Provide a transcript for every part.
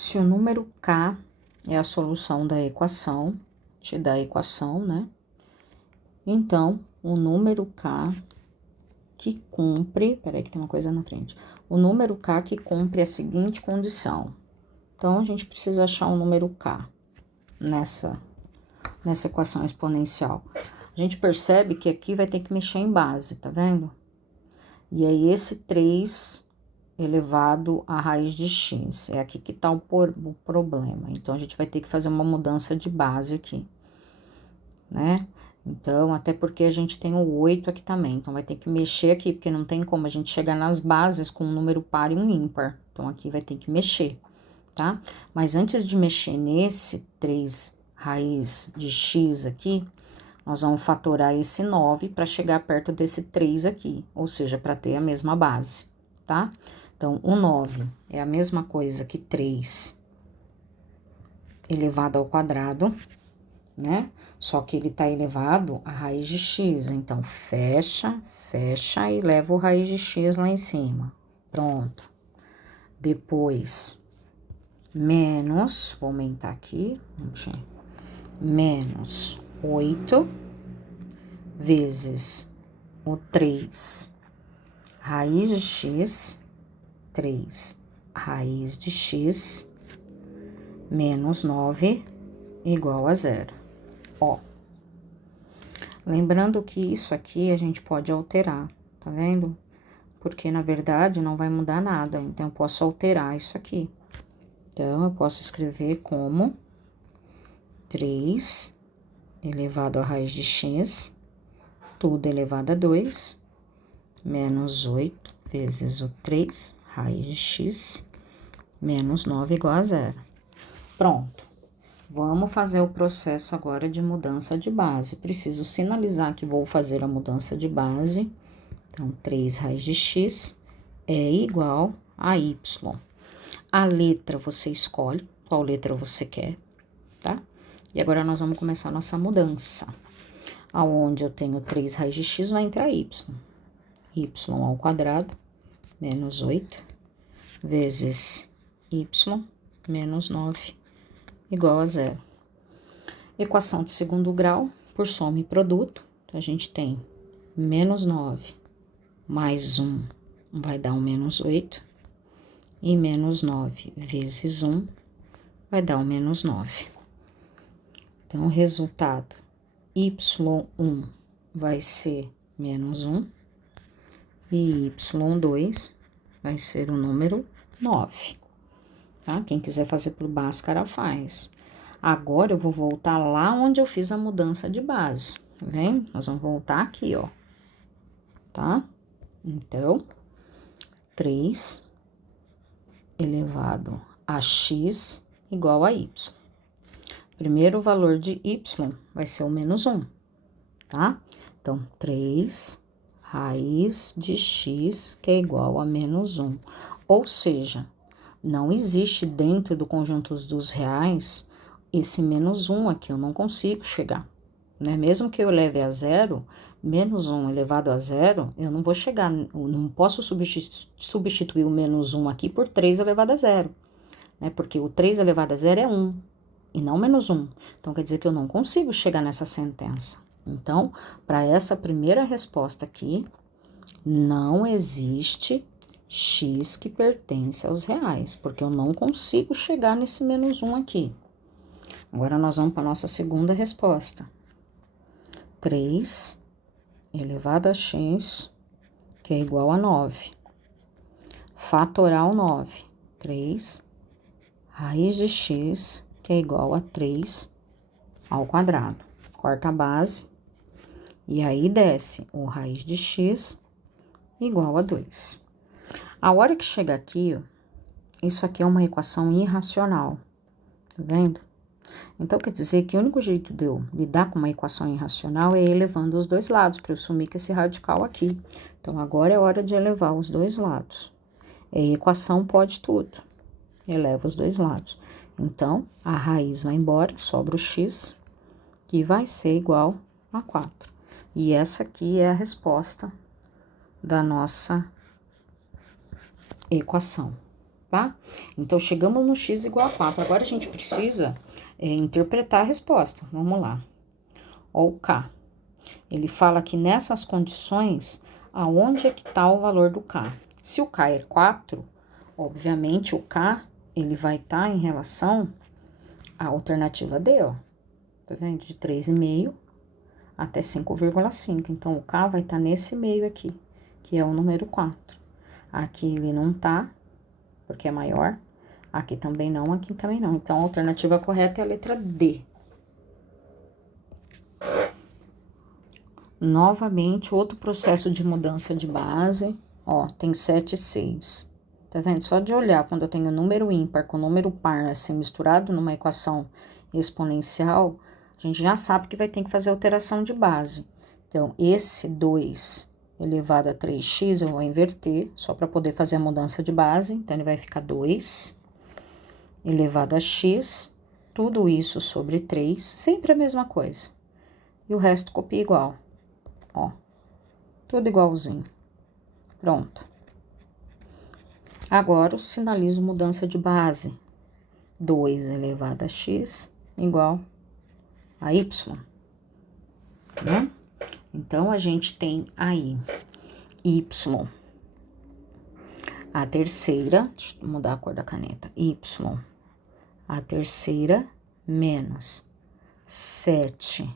Se o número K é a solução da equação, da equação, né? Então, o número K que cumpre... Peraí que tem uma coisa na frente. O número K que cumpre a seguinte condição. Então, a gente precisa achar um número K nessa equação exponencial. A gente percebe que aqui vai ter que mexer em base, tá vendo? E aí, esse 3 elevado à raiz de x. É aqui que tá o problema. Então, a gente vai ter que fazer uma mudança de base aqui, né? Então, até porque a gente tem o 8 aqui também. Então, vai ter que mexer aqui, porque não tem como a gente chegar nas bases com um número par e um ímpar. Então, aqui vai ter que mexer, tá? Mas antes de mexer nesse 3 raiz de x aqui, nós vamos fatorar esse 9 para chegar perto desse 3 aqui, ou seja, para ter a mesma base, tá? Então, o 9 é a mesma coisa que 3 elevado ao quadrado, né? Só que ele tá elevado à raiz de x, então fecha, fecha e leva o raiz de x lá em cima. Pronto. Depois, menos, vou aumentar aqui, menos 8 vezes o 3 raiz de x, 3 raiz de x, menos 9 igual a 0. Ó, lembrando que isso aqui a gente pode alterar, tá vendo? Porque, na verdade, não vai mudar nada, então eu posso alterar isso aqui. Então, eu posso escrever como 3 elevado à raiz de x, tudo elevado a 2, menos 8 vezes o 3, raiz de x, menos 9 igual a 0. Pronto. Vamos fazer o processo agora de mudança de base. Preciso sinalizar que vou fazer a mudança de base. Então, 3 raiz de x é igual a y. A letra você escolhe, qual letra você quer, tá? E agora, nós vamos começar a nossa mudança. Aonde eu tenho 3 raiz de x, vai entrar y. Y ao quadrado, menos 8, vezes y, menos 9, igual a 0. Equação de segundo grau, por soma e produto. Então, a gente tem menos 9 mais 1 vai dar um menos 8. E menos 9 vezes 1 vai dar um menos 9. Então, o resultado, y1 vai ser menos 1. E y2 vai ser o número 9, tá? Quem quiser fazer por Bhaskara, faz. Agora, eu vou voltar lá onde eu fiz a mudança de base, tá vendo? Nós vamos voltar aqui, ó, tá? Então, 3 elevado a x igual a y. Primeiro, o valor de y vai ser o menos 1, tá? Então, 3 raiz de x, que é igual a menos 1. Ou seja, não existe dentro do conjunto dos reais esse menos 1 aqui, eu não consigo chegar, né? Mesmo que eu leve a 0, menos 1 elevado a 0, eu não vou chegar, eu não posso substituir o menos 1 aqui por 3 elevado a 0, né? Porque o 3 elevado a 0 é 1, e não menos 1. Então, quer dizer que eu não consigo chegar nessa sentença. Então, para essa primeira resposta aqui, não existe x que pertence aos reais, porque eu não consigo chegar nesse menos 1 aqui. Agora, nós vamos para a nossa segunda resposta. 3 elevado a x, que é igual a 9. Fatoral 9. 3 raiz de x, que é igual a 3 ao quadrado. Corta a base. E aí, desce o raiz de x igual a 2. A hora que chega aqui, ó, isso aqui é uma equação irracional, tá vendo? Então, quer dizer que o único jeito de eu lidar com uma equação irracional é elevando os dois lados, para eu sumir com esse radical aqui. Então, agora é hora de elevar os dois lados. A equação pode tudo. Eleva os dois lados. Então, a raiz vai embora, sobra o x, que vai ser igual a 4. E essa aqui é a resposta da nossa equação, tá? Então, chegamos no x igual a 4. Agora, a gente precisa interpretar a resposta. Vamos lá. Ó o K. Ele fala que nessas condições, aonde é que tá o valor do K? Se o K é 4, obviamente, o K, ele vai estar em relação à alternativa D, ó. Tá vendo? De 3,5 até 5,5. Então, o K vai estar nesse meio aqui, que é o número 4. Aqui ele não tá, porque é maior. Aqui também não, aqui também não. Então, a alternativa correta é a letra D. Novamente, outro processo de mudança de base. Ó, tem 7 e 6. Tá vendo? Só de olhar, quando eu tenho número ímpar com número par, assim, misturado numa equação exponencial, a gente já sabe que vai ter que fazer alteração de base. Então, esse 2 elevado a 3x, eu vou inverter, só para poder fazer a mudança de base. Então, ele vai ficar 2 elevado a x, tudo isso sobre 3, sempre a mesma coisa. E o resto copia igual. Ó, tudo igualzinho. Pronto. Agora, eu sinalizo mudança de base. 2 elevado a x igual a y, né? Então, a gente tem aí y, a terceira, deixa eu mudar a cor da caneta, y, a terceira, menos 7y,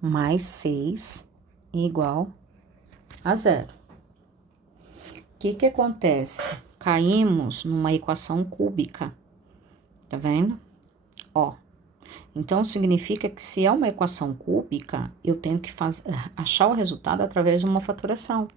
mais 6 igual a 0. O que acontece? Caímos numa equação cúbica, tá vendo? Ó, então significa que se é uma equação cúbica, eu tenho que achar o resultado através de uma fatoração.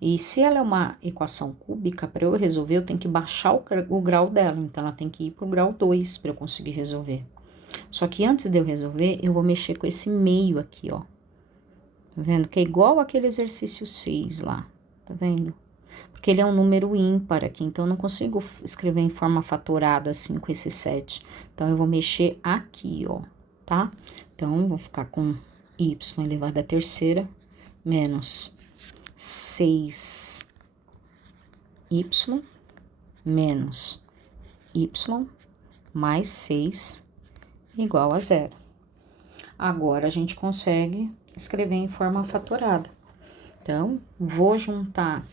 E se ela é uma equação cúbica, para eu resolver, eu tenho que baixar o grau dela. Então, ela tem que ir para o grau 2 para eu conseguir resolver. Só que antes de eu resolver, eu vou mexer com esse meio aqui, ó. Tá vendo? Que é igual aquele exercício 6 lá, tá vendo? Porque ele é um número ímpar aqui, então eu não consigo escrever em forma fatorada assim com esse 7. Então, eu vou mexer aqui, ó, tá? Então, eu vou ficar com y elevado à terceira menos 6y menos y mais 6 igual a 0. Agora, a gente consegue escrever em forma fatorada. Então, vou juntar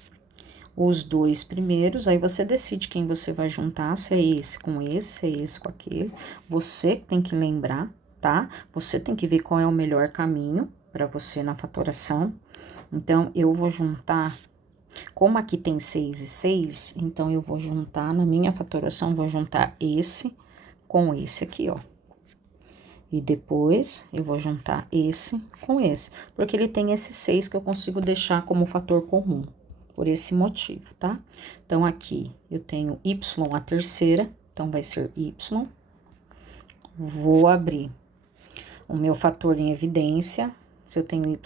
os dois primeiros, aí você decide quem você vai juntar, se é esse com esse, se é esse com aquele. Você tem que lembrar, tá? Você tem que ver qual é o melhor caminho para você na fatoração. Então, eu vou juntar, como aqui tem 6 e 6, então eu vou juntar, na minha fatoração, vou juntar esse com esse aqui, ó. E depois, eu vou juntar esse com esse, porque ele tem esse 6 que eu consigo deixar como fator comum, por esse motivo, tá? Então, aqui eu tenho y a terceira, então vai ser y. Vou abrir o meu fator em evidência, se eu tenho y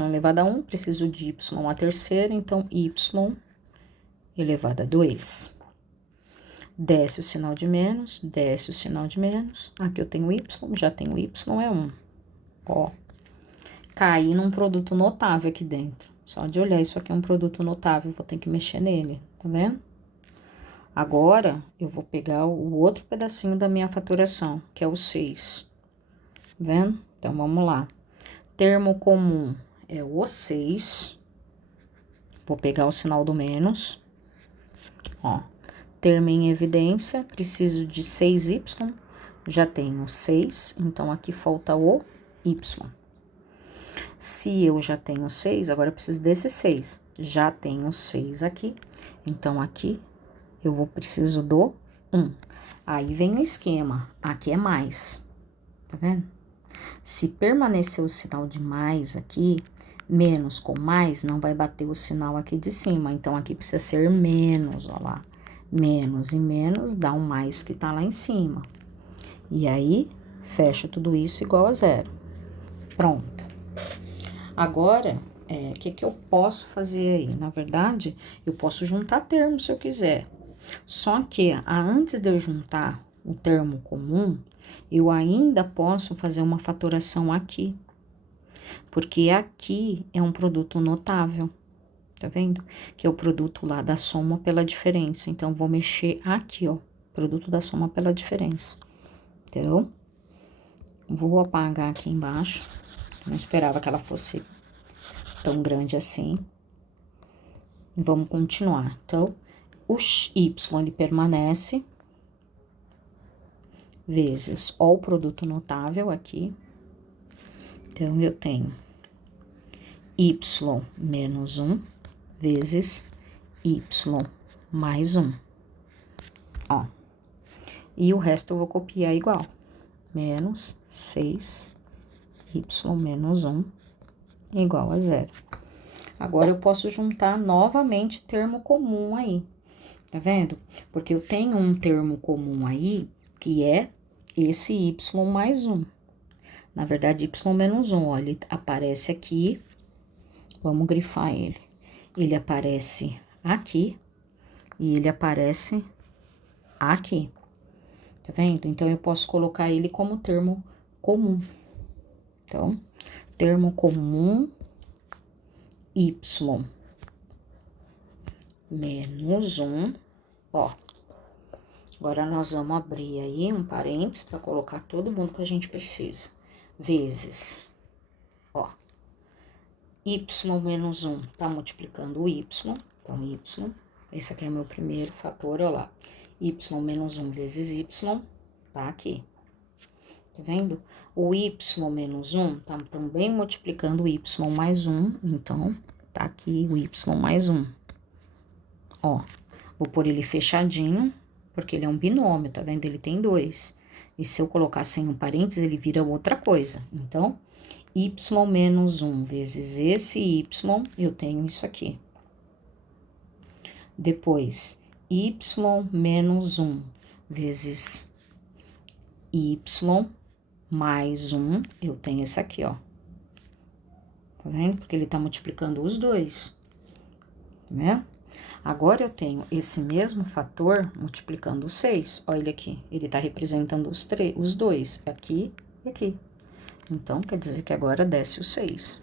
elevado a 1, preciso de y a terceira, então y elevado a 2. Desce o sinal de menos, desce o sinal de menos. Aqui eu tenho y, já tenho y, é 1. Ó, caí num produto notável aqui dentro. Só de olhar, isso aqui é um produto notável, vou ter que mexer nele, tá vendo? Agora, eu vou pegar o outro pedacinho da minha fatoração, que é o 6. Tá vendo? Então, vamos lá. Termo comum é o 6. Vou pegar o sinal do menos. Ó. Termo em evidência, preciso de 6y, já tenho 6, então aqui falta o y. Se eu já tenho 6, agora eu preciso desse 6, já tenho 6 aqui, então aqui eu preciso do 1. Aí vem o esquema, aqui é mais, tá vendo? Se permanecer o sinal de mais aqui, menos com mais, não vai bater o sinal aqui de cima, então aqui precisa ser menos, ó lá. Menos e menos dá um mais que tá lá em cima. E aí, fecho tudo isso igual a 0. Pronto. Agora, o que eu posso fazer aí? Na verdade, eu posso juntar termos se eu quiser. Só que, antes de eu juntar o termo comum, eu ainda posso fazer uma fatoração aqui. Porque aqui é um produto notável. Tá vendo? Que é o produto lá da soma pela diferença. Então, vou mexer aqui, ó, produto da soma pela diferença. Então, vou apagar aqui embaixo. Não esperava que ela fosse tão grande assim. Vamos continuar. Então, o y, ele permanece, vezes ó, o produto notável aqui. Então, eu tenho y menos 1, vezes y mais 1. Ó. E o resto eu vou copiar igual. Menos 6, y menos 1, igual a 0. Agora, eu posso juntar novamente termo comum aí, tá vendo? Porque eu tenho um termo comum aí, que é esse y mais 1. Na verdade, y menos 1, ó, ele aparece aqui, vamos grifar ele. Ele aparece aqui e ele aparece aqui, tá vendo? Então, eu posso colocar ele como termo comum. Então, termo comum y menos 1, ó. Agora, nós vamos abrir aí um parênteses para colocar todo mundo que a gente precisa. Vezes, ó, y menos 1 tá multiplicando o y, então y, esse aqui é o meu primeiro fator, ó lá. Y menos 1 vezes y, tá aqui. Tá vendo? O y menos 1 tá também multiplicando o y mais 1, então, tá aqui o y mais 1. Ó, vou pôr ele fechadinho, porque ele é um binômio, tá vendo? Ele tem 2. E se eu colocar sem um parênteses, ele vira outra coisa. Então, y menos 1 vezes esse y, eu tenho isso aqui. Depois, y menos 1 vezes y mais 1, eu tenho esse aqui, ó. Tá vendo? Porque ele tá multiplicando os dois. Tá vendo? Agora, eu tenho esse mesmo fator multiplicando os 6. Olha ele aqui. Ele tá representando os dois, aqui e aqui. Então, quer dizer que agora desce o 6.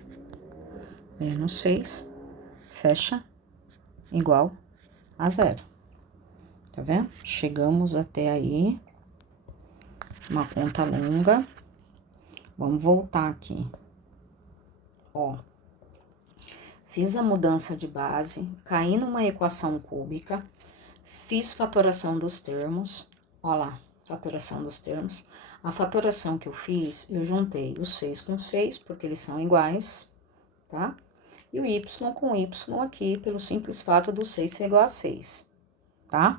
Menos 6, fecha, igual a 0. Tá vendo? Chegamos até aí. Uma conta longa. Vamos voltar aqui. Ó. Fiz a mudança de base, caí numa equação cúbica, fiz fatoração dos termos, ó lá, fatoração dos termos. A fatoração que eu fiz, eu juntei o 6 com 6, porque eles são iguais, tá? E o y com y aqui, pelo simples fato do 6 ser igual a 6, tá?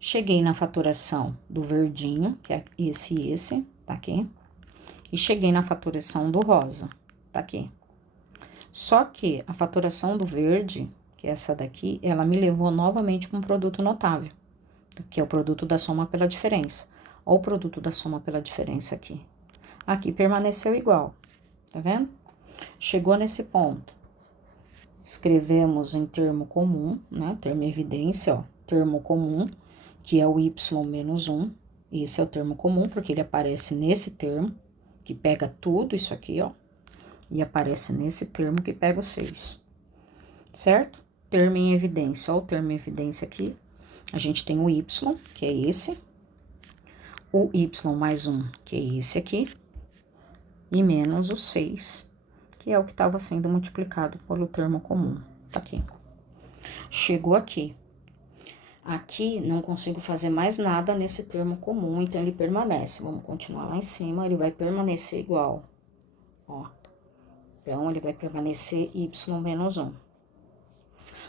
Cheguei na fatoração do verdinho, que é esse e esse, tá aqui. E cheguei na fatoração do rosa, tá aqui. Só que a fatoração do verde, que é essa daqui, ela me levou novamente para um produto notável, que é o produto da soma pela diferença. Olha o produto da soma pela diferença aqui. Aqui permaneceu igual, tá vendo? Chegou nesse ponto. Escrevemos em termo comum, né? Termo evidência, ó. Termo comum, que é o y menos 1. Esse é o termo comum, porque ele aparece nesse termo, que pega tudo isso aqui, ó. E aparece nesse termo que pega o 6, certo? Termo em evidência, ó, o termo em evidência aqui. A gente tem o y, que é esse. O y mais 1, que é esse aqui. E menos o 6, que é o que estava sendo multiplicado pelo termo comum. Tá aqui. Chegou aqui. Aqui, não consigo fazer mais nada nesse termo comum, então ele permanece. Vamos continuar lá em cima, ele vai permanecer igual, ó. Então, ele vai permanecer y menos 1.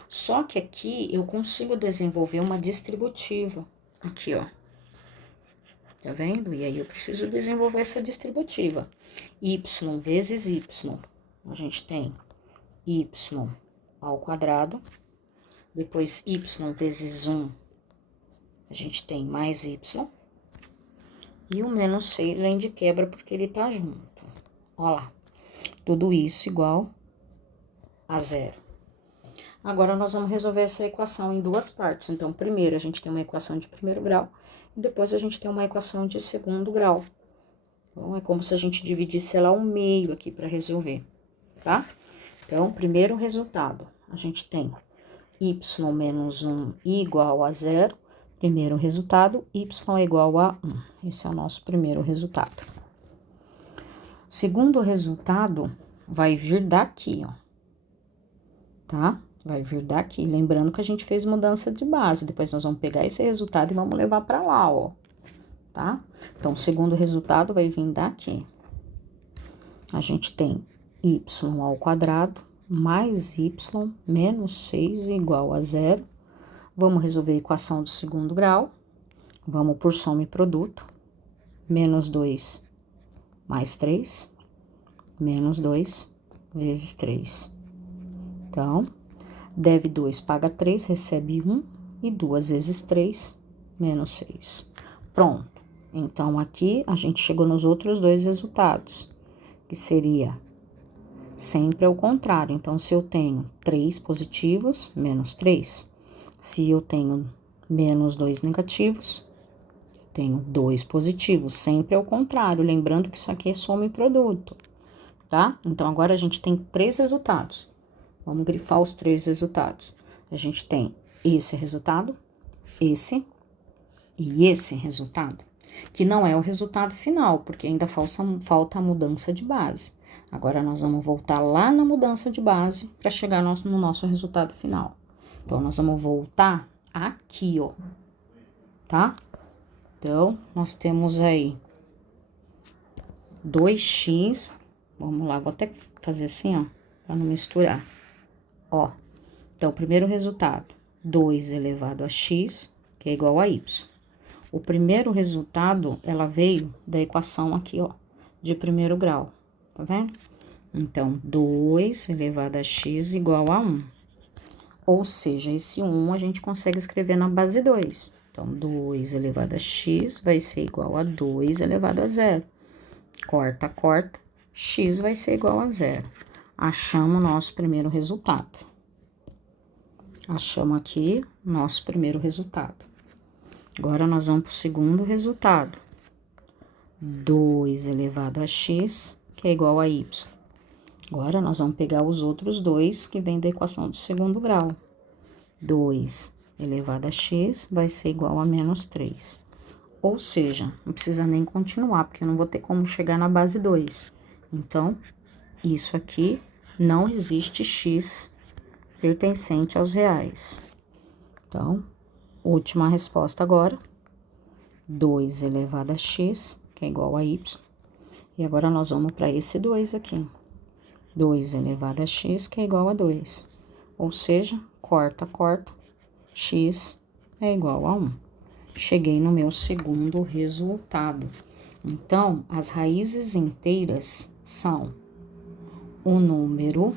Só que aqui, eu consigo desenvolver uma distributiva. Aqui, ó. Tá vendo? E aí, eu preciso desenvolver essa distributiva. Y vezes y. A gente tem y ao quadrado. Depois, y vezes 1. A gente tem mais y. E o menos 6 vem de quebra porque ele tá junto. Ó lá. Tudo isso igual a 0. Agora, nós vamos resolver essa equação em duas partes. Então, primeiro, a gente tem uma equação de primeiro grau, e depois a gente tem uma equação de segundo grau. Então, é como se a gente dividisse ela ao meio aqui para resolver, tá? Então, primeiro resultado, a gente tem y menos 1 igual a 0. Primeiro resultado, y é igual a 1. Esse é o nosso primeiro resultado. Segundo resultado, vai vir daqui, ó. Tá? Vai vir daqui. Lembrando que a gente fez mudança de base. Depois nós vamos pegar esse resultado e vamos levar pra lá, ó. Tá? Então, o segundo resultado vai vir daqui. A gente tem y ao quadrado mais y menos 6 igual a 0. Vamos resolver a equação do segundo grau. Vamos por soma e produto. Menos 2 mais 3. Menos 2 vezes 3. Então, deve 2, paga 3, recebe 1. E 2 vezes 3, menos 6. Pronto. Então, aqui a gente chegou nos outros dois resultados, que seria sempre ao contrário. Então, se eu tenho 3 positivos, menos 3. Se eu tenho menos 2 negativos, eu tenho 2 positivos, sempre ao contrário. Lembrando que isso aqui é soma e produto, tá? Então, agora a gente tem 3 resultados. Vamos grifar os 3 resultados. A gente tem esse resultado, esse e esse resultado, que não é o resultado final, porque ainda falta a mudança de base. Agora, nós vamos voltar lá na mudança de base para chegar no nosso resultado final. Então, nós vamos voltar aqui, ó, tá? Então, nós temos aí 2x, vamos lá, vou até fazer assim, ó, para não misturar. Ó, então, o primeiro resultado, 2 elevado a x, que é igual a y. O primeiro resultado, ela veio da equação aqui, ó, de primeiro grau, tá vendo? Então, 2 elevado a x igual a 1. Ou seja, esse 1 a gente consegue escrever na base 2. Então, 2 elevado a x vai ser igual a 2 elevado a 0. Corta, corta, x vai ser igual a 0. Achamos o nosso primeiro resultado. Achamos aqui nosso primeiro resultado. Agora, nós vamos para o segundo resultado. 2 elevado a x, que é igual a y. Agora, nós vamos pegar os outros dois que vêm da equação do segundo grau. 2 elevado a x vai ser igual a menos 3. Ou seja, não precisa nem continuar, porque eu não vou ter como chegar na base 2. Então, isso aqui não existe x pertencente aos reais. Então, última resposta agora. 2 elevado a x, que é igual a y. E agora, nós vamos para esse 2 aqui. 2 elevado a x, que é igual a 2. Ou seja, corta, corta, x é igual a 1. Cheguei no meu segundo resultado. Então, as raízes inteiras são o número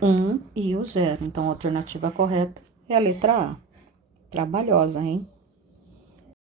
1 e o 0. Então, a alternativa correta é a letra A. Trabalhosa, hein?